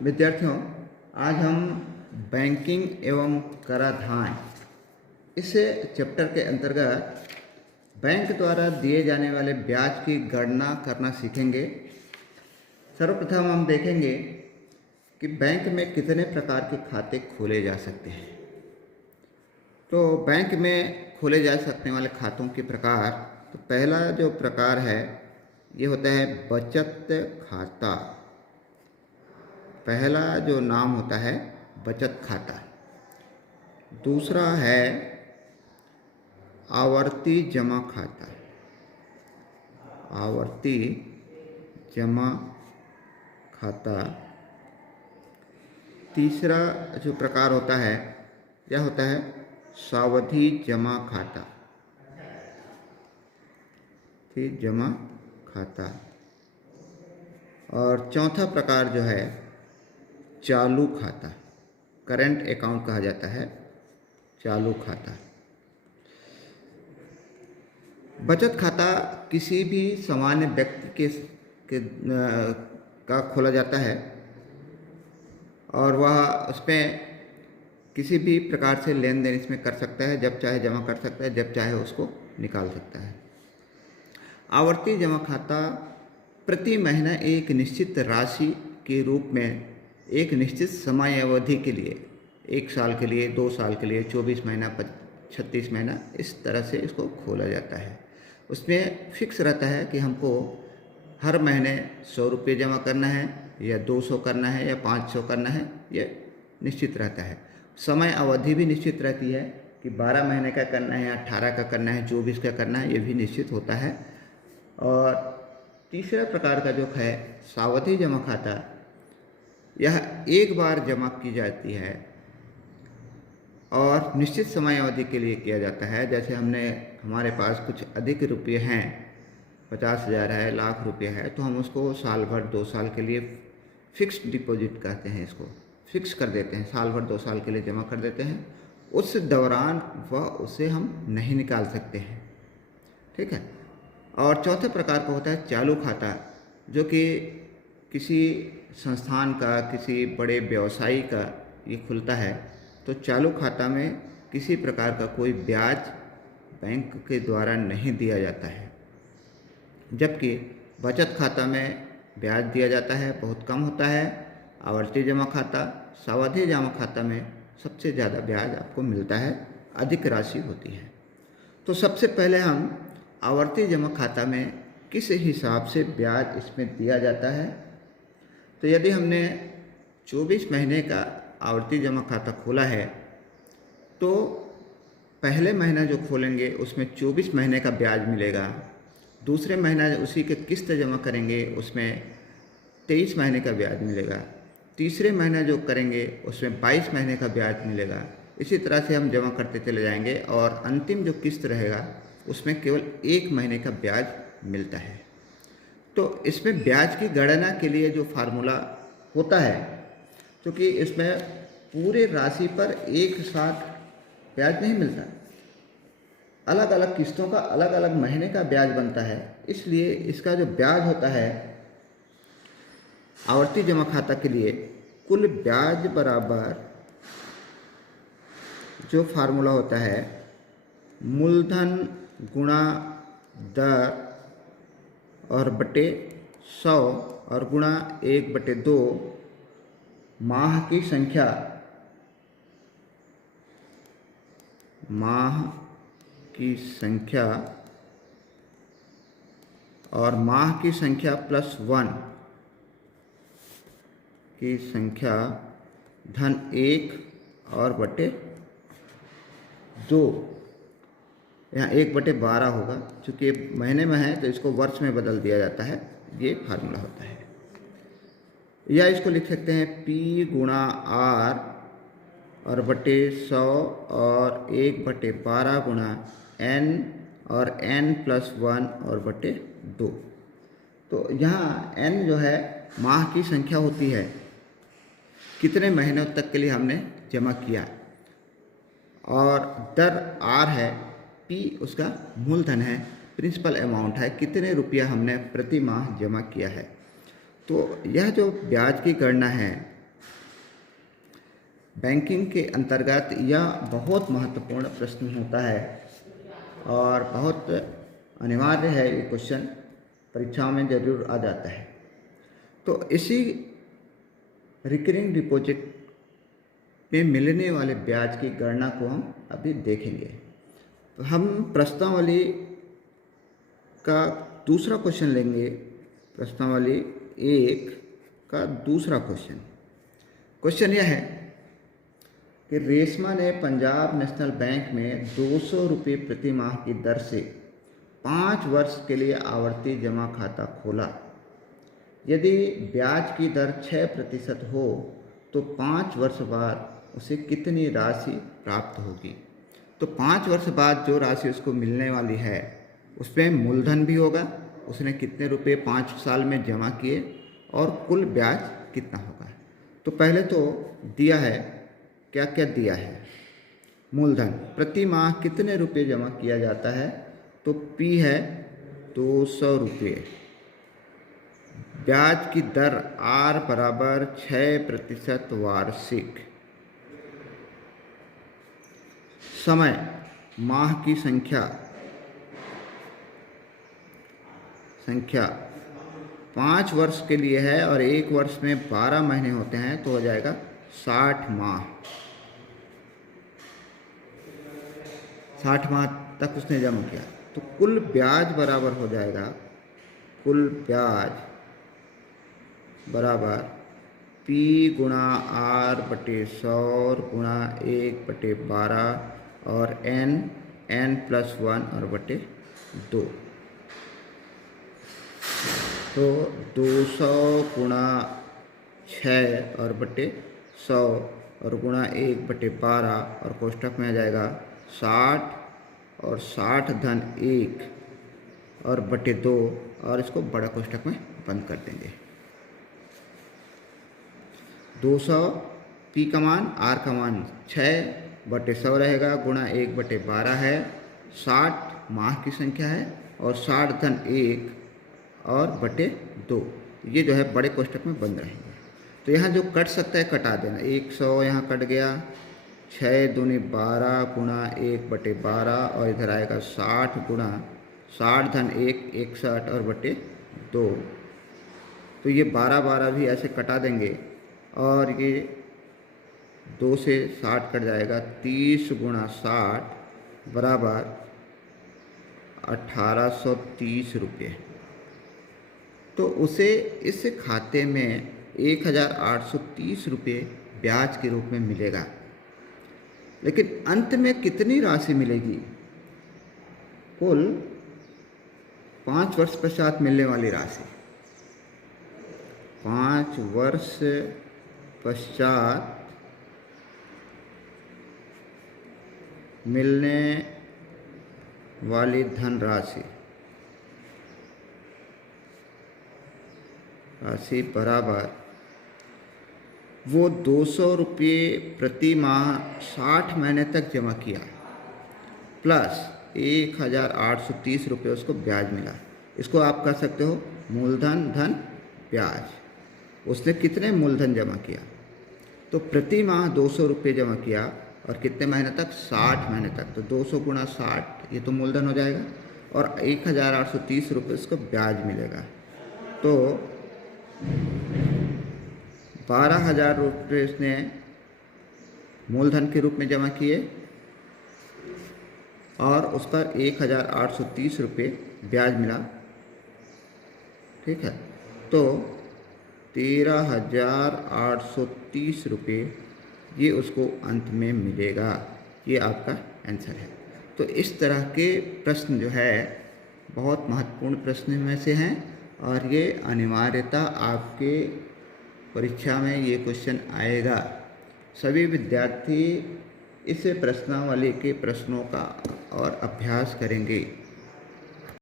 विद्यार्थियों, आज हम बैंकिंग एवं कराधान इस चैप्टर के अंतर्गत बैंक द्वारा दिए जाने वाले ब्याज की गणना करना सीखेंगे। सर्वप्रथम हम देखेंगे कि बैंक में कितने प्रकार के खाते खोले जा सकते हैं। तो बैंक में खोले जा सकने वाले खातों के प्रकार, तो पहला जो प्रकार है ये होता है बचत खाता। पहला जो नाम होता है बचत खाता। दूसरा है आवर्ती जमा खाता। आवर्ती जमा खाता। तीसरा जो प्रकार होता है यह होता है सावधि जमा खाता। जमा खाता। और चौथा प्रकार जो है चालू खाता, करंट अकाउंट कहा जाता है, चालू खाता। बचत खाता किसी भी सामान्य व्यक्ति का खोला जाता है और वह उसमें किसी भी प्रकार से लेन देन इसमें कर सकता है, जब चाहे जमा कर सकता है, जब चाहे उसको निकाल सकता है। आवर्ती जमा खाता प्रति महीना एक निश्चित राशि के रूप में एक निश्चित समय अवधि के लिए, 1 साल के लिए, 2 साल के लिए, 24 महीना, 36 महीना, इस तरह से इसको खोला जाता है। उसमें फिक्स रहता है कि हमको हर महीने 100 रुपये जमा करना है या 200 करना है या 500 करना है, ये निश्चित रहता है। समय अवधि भी निश्चित रहती है कि 12 महीने का करना है या 18 का करना है, 24 का करना है, ये भी निश्चित होता है। और तीसरा प्रकार का जो है सावधि जमा खाता, यह एक बार जमा की जाती है और निश्चित समय अवधि के लिए किया जाता है। जैसे हमारे पास कुछ अधिक रुपये हैं, 50,000 है, लाख रुपये है, तो हम उसको साल भर 2 साल के लिए फिक्स्ड डिपॉजिट कहते हैं, इसको फिक्स कर देते हैं, साल भर 2 साल के लिए जमा कर देते हैं। उस दौरान उसे हम नहीं निकाल सकते हैं, ठीक है। और चौथे प्रकार का होता है चालू खाता, जो कि किसी संस्थान का, किसी बड़े व्यवसायी का ये खुलता है। तो चालू खाता में किसी प्रकार का कोई ब्याज बैंक के द्वारा नहीं दिया जाता है, जबकि बचत खाता में ब्याज दिया जाता है, बहुत कम होता है। आवर्ती जमा खाता, सावधि जमा खाता में सबसे ज़्यादा ब्याज आपको मिलता है, अधिक राशि होती है। तो सबसे पहले हम आवर्ती जमा खाता में किस हिसाब से ब्याज इसमें दिया जाता है। तो यदि हमने 24 महीने का आवर्ती जमा खाता खोला है, तो पहले महीना जो खोलेंगे उसमें 24 महीने का ब्याज मिलेगा। दूसरे महीना उसी के किस्त जमा करेंगे उसमें 23 महीने का ब्याज मिलेगा। तीसरे महीना जो करेंगे उसमें 22 महीने का ब्याज मिलेगा। इसी तरह से हम जमा करते चले जाएंगे और अंतिम जो किस्त रहेगा उसमें केवल 1 महीने का ब्याज मिलता है। तो इसमें ब्याज की गणना के लिए जो फार्मूला होता है, क्योंकि इसमें पूरे राशि पर एक साथ ब्याज नहीं मिलता, अलग अलग किस्तों का अलग अलग महीने का ब्याज बनता है, इसलिए इसका जो ब्याज होता है आवर्ती जमा खाता के लिए, कुल ब्याज बराबर जो फार्मूला होता है मूलधन गुणा दर और बटे 100 और गुणा 1/2 माह की संख्या, माह की संख्या और माह की संख्या +1 की संख्या धन 1 और बटे 2, यहाँ 1/12 होगा, चूँकि महीने में है तो इसको वर्ष में बदल दिया जाता है, ये फार्मूला होता है। या इसको लिख सकते हैं P गुणा R और बटे 100 और 1/12 गुणा N और N+1 और बटे 2। तो यहाँ N जो है माह की संख्या होती है, कितने महीनों तक के लिए हमने जमा किया, और दर R है, P उसका मूलधन है, प्रिंसिपल अमाउंट है, कितने रुपया हमने प्रति माह जमा किया है। तो यह जो ब्याज की गणना है बैंकिंग के अंतर्गत यह बहुत महत्वपूर्ण प्रश्न होता है और बहुत अनिवार्य है। ये क्वेश्चन परीक्षाओं में ज़रूर आ जाता है। तो इसी रिकरिंग डिपॉजिट में मिलने वाले ब्याज की गणना को हम अभी देखेंगे। तो हम प्रश्नावली का दूसरा क्वेश्चन लेंगे। प्रश्नावली 1 का दूसरा क्वेश्चन यह है कि रेशमा ने पंजाब नेशनल बैंक में 200 रुपये प्रति माह की दर से 5 वर्ष के लिए आवर्ती जमा खाता खोला। यदि ब्याज की दर 6% हो तो 5 वर्ष बाद उसे कितनी राशि प्राप्त होगी। तो 5 वर्ष बाद जो राशि उसको मिलने वाली है उसमें मूलधन भी होगा, उसने कितने रुपए 5 साल में जमा किए और कुल ब्याज कितना होगा। तो पहले तो दिया है, क्या क्या दिया है। मूलधन प्रति माह कितने रुपए जमा किया जाता है, तो P है 200 रुपये। ब्याज की दर R बराबर 6% वार्षिक। समय माह की संख्या 5 वर्ष के लिए है और 1 वर्ष में 12 महीने होते हैं, तो हो जाएगा 60 माह। 60 माह तक उसने जमा किया। तो कुल ब्याज बराबर हो जाएगा, कुल ब्याज बराबर P गुणा R बटे 100 गुणा 1/12 और n+1 और बटे 2। तो 200 गुणा 6 और बटे 100 और गुणा 1/12 और कोष्ठक में आ जाएगा 60 और 60 धन 1 और बटे 2 और इसको बड़ा कोष्ठक में बंद कर देंगे। 200 P का मान R का मान 6/100 रहेगा, गुणा 1/12 है, 60 माह की संख्या है और 60 धन 1 और बटे 2, ये जो है बड़े कोष्ठक में बंद रहेंगे। तो यहाँ जो कट सकता है कटा देना। 100 यहाँ कट गया, 6 दूनी 12 गुणा 1/12 और इधर आएगा 60 गुणा 60 धन 1 61 और बटे 2। तो ये 12 भी ऐसे कटा देंगे और ये 2 से 60 कट जाएगा। 30 गुणा 60 बराबर 1830 रुपये। तो उसे इस खाते में 1830 रुपये ब्याज के रूप में मिलेगा। लेकिन अंत में कितनी राशि मिलेगी? कुल 5 वर्ष पश्चात मिलने वाली राशि। 5 वर्ष पश्चात मिलने वाली धनराशि बराबर वो 200 रुपये प्रति माह 60 महीने तक जमा किया प्लस 1830 रुपये उसको ब्याज मिला। इसको आप कह सकते हो मूलधन धन ब्याज। उसने कितने मूलधन जमा किया? तो प्रति माह 200 रुपये जमा किया और कितने महीने तक? 60 महीने तक। तो 200 गुणा 60 ये तो मूलधन हो जाएगा और 1830 रुपये उसको ब्याज मिलेगा। तो 12,000 रुपये उसने मूलधन के रूप में जमा किए और उस पर 1830 रुपये ब्याज मिला। ठीक है, तो 13,830 रुपये ये उसको अंत में मिलेगा। ये आपका आंसर है। तो इस तरह के प्रश्न जो है बहुत महत्वपूर्ण प्रश्न में से हैं और ये अनिवार्यता आपके परीक्षा में ये क्वेश्चन आएगा। सभी विद्यार्थी इस प्रश्नावली के प्रश्नों का और अभ्यास करेंगे।